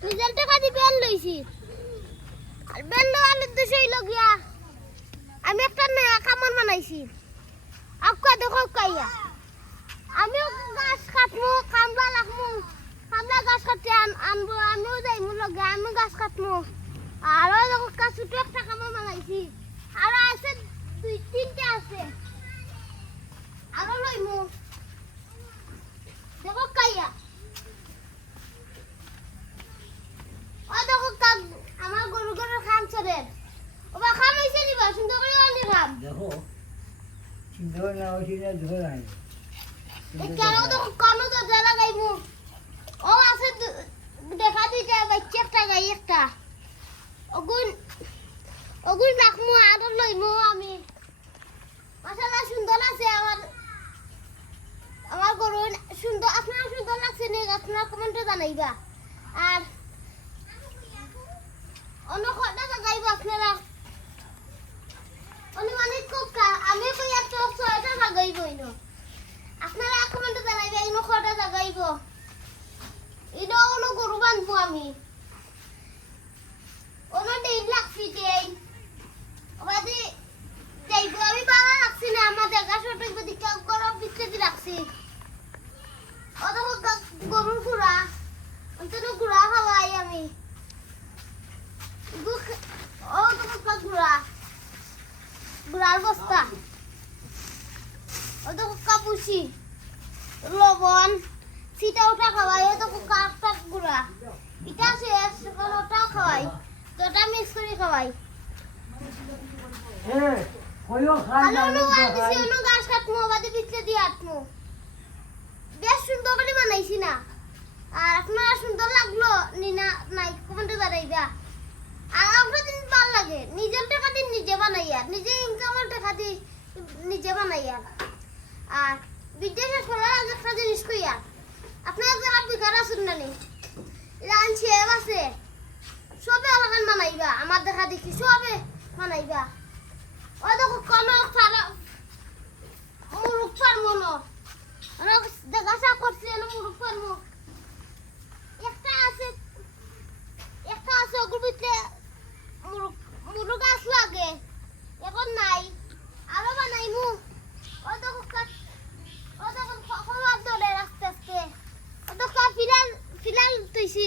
টাকা দিয়ে বেল লইছি। আর বেল লওয়ার উদ্দেশ্য হইল গিয়া আমি একটা নয়া কামান বানাইছি। আপকা দেখো কাইয়া আমিও গাছ কাটমু কামলা লাগমু। কামলা গাছ কাটতে আন আনব, আমিও যাইমু লগে, আমিও গাছ কাটমু। আরও দেখো কাজ ছোট একটা কামান বানাইছি। আরও আছে দুই, তিনটে আছে। আরও লইমু দেখো কাইয়া ও দেখো কাক আমার গরু গরু খাম চলে ওবা খাম হইছে নিবা সুন্দর করে অনেক খাম দেখো। সুন্দর না হয়েছে না ধরে নাই কেন দেখো। কানো তো জ্বালা গাইবো ও আছে দেখা দিতে বাচ্চা একটা গাই একটা। ওগুন ওগুন রাখমু আরও লইমু আমি। মাশাআল্লাহ সুন্দর আছে আমার। আমার গরু সুন্দর আপনার সুন্দর লাগছে নি আপনার কমেন্টে জানাইবা। আর অন্য কটা জাগাইব আপনারা? আপনারা কমেন্টে জানাইবে ইনো কটা জাগাইব। ইনো অন্য গরু বানবো আমি। অন্য ডিম লাগছি দেই। ওবাদি যাইব আমি বাবা রাখছি না, আমার জায়গা ছোট দিকে গরম বিচ্ছেদি রাখছি। অত গরুর গুড়া, অন্তত গুড়া খাওয়াই আমি। ও তোমার গুড়া। গুড়ার বস্তা ও তো কাপুসি লবণ সিটা ওটা খাওয়াই ও তো কাকটা গুড়া। এটা শেষ এখন ওটাও খাওয়াই তো ওটা মিক্স করে খাওয়াই। বেশ সুন্দর করে বানাইছি না। আর আপনার সুন্দর লাগল নিনা নাই কমেন্টে জানাইবা আর আপনার জিনিস ভালো লাগে। নিজের টাকা বানাইয়া, নিজে ইনকামের টাকা দিয়ে নিজে বানাইয়া। আর বিদেশে খোলার আগে একটা জিনিস কইয়া আপনার যারা বেকার আছেন না নি? রান শেফ আছে সবে আলাদা বানাইবা, আমার দেখা দেখি সবে বানাইবা। ও দেখো কোনো সারা মুরুখ পারমো না অনেক দেখা সা করছে না মুরুখ পারমো একটা আছে একটা আছে ওগুলোর ভিতরে মুরুখ মুরুখ আসলো আগে এখন নাই আরও বানাইমু ও দেখো কা- ও দেখো খবর ধরে আস্তে আস্তে ও দেখো ফিলাল ফিলাল তুইছি